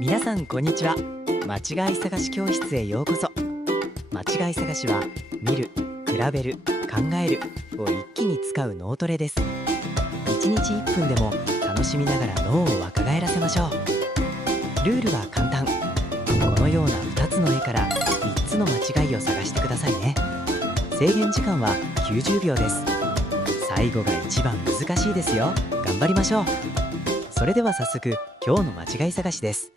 皆さんこんにちは。間違い探し教室へようこそ。間違い探しは見る、比べる、考えるを一気に使う脳トレです。1日1分でも楽しみながら脳を若返らせましょう。ルールは簡単。このような2つの絵から3つの間違いを探してくださいね。制限時間は90秒です。最後が一番難しいですよ。頑張りましょう。それでは早速今日の間違い探しです。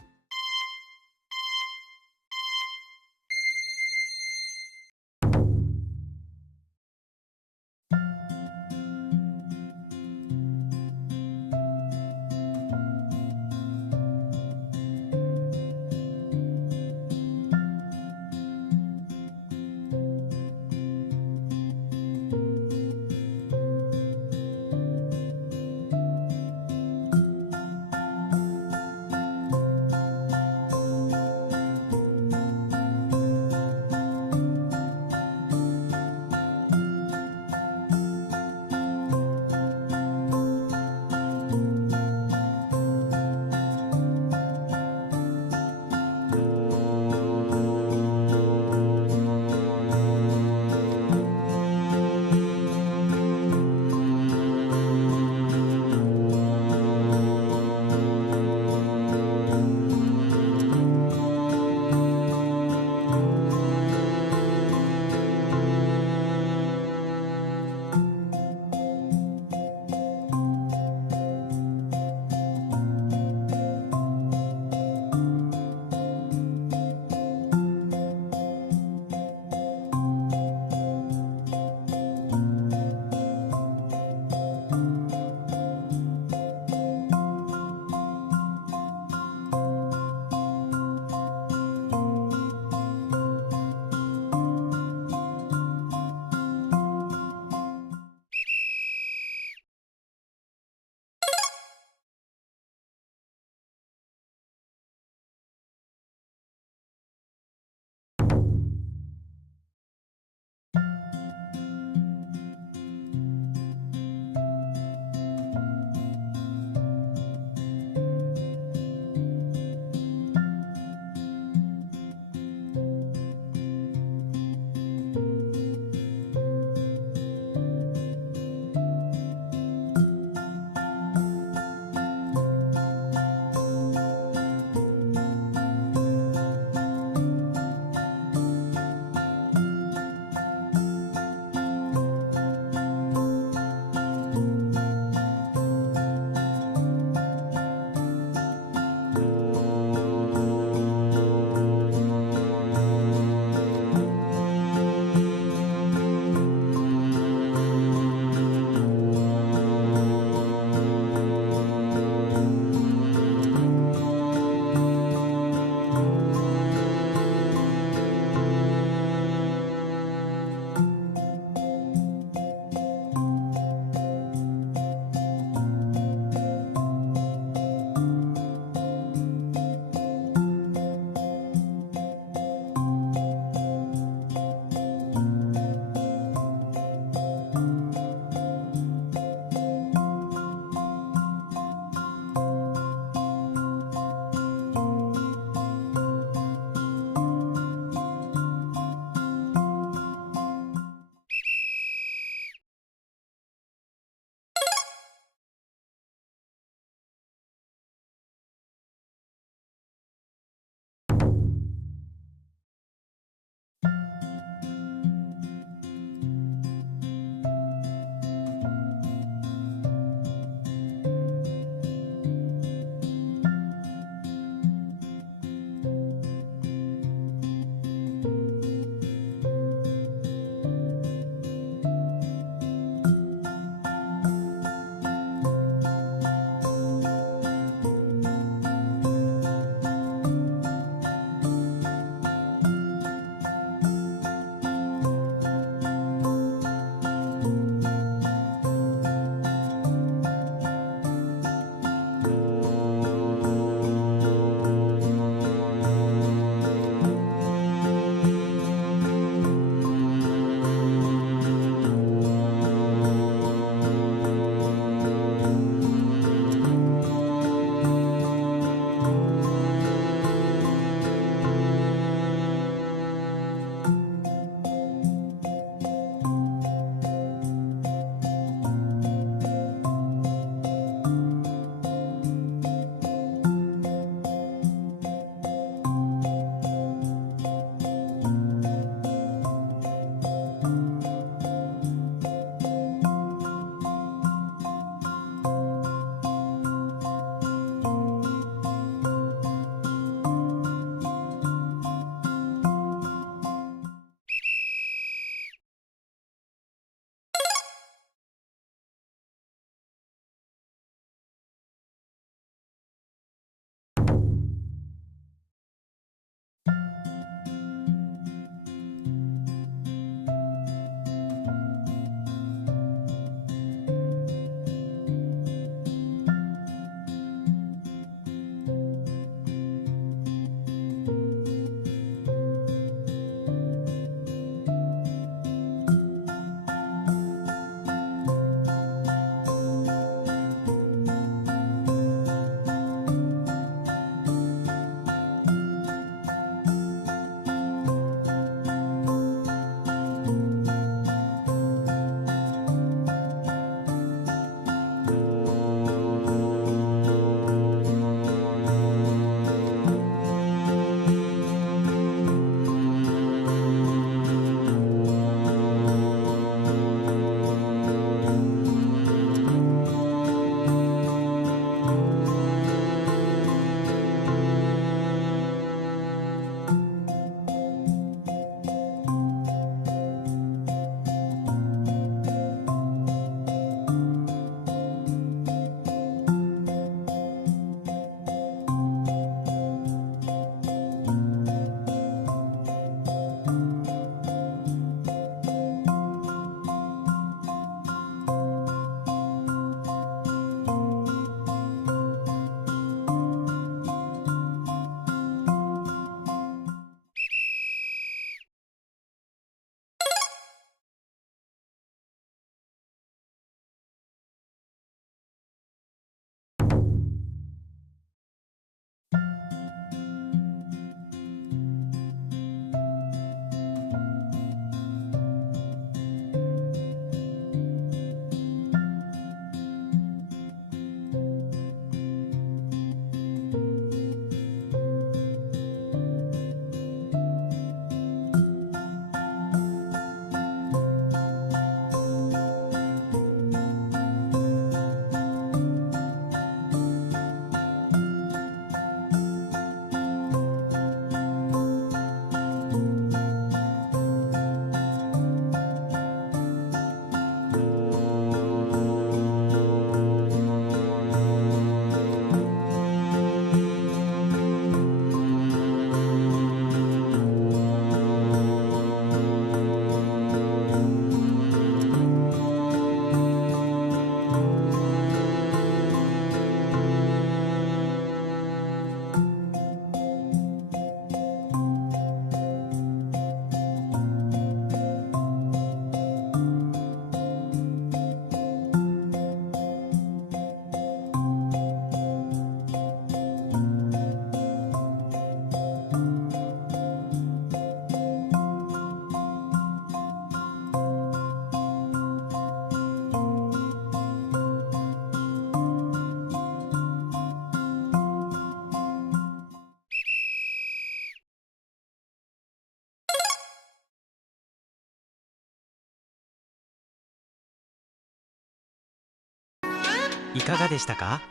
いかがでしたか？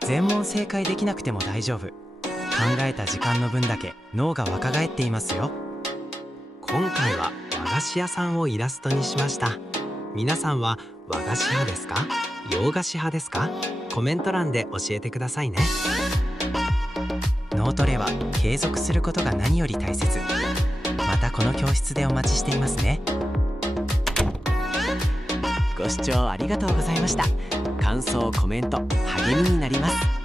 全問正解できなくても大丈夫。考えた時間の分だけ脳が若返っていますよ。今回は和菓子屋さんをイラストにしました。皆さんは和菓子派ですか？洋菓子派ですか？コメント欄で教えてくださいね。脳トレは継続することが何より大切。またこの教室でお待ちしていますね。ご視聴ありがとうございました。感想、コメント、励みになります。